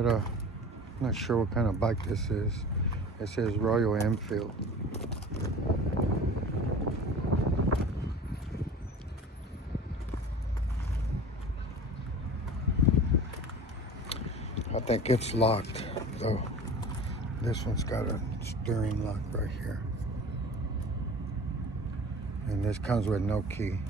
But not sure what kind of bike this is. It says Royal Enfield. I think it's locked though. This one's got a steering lock right here. And this comes with no key.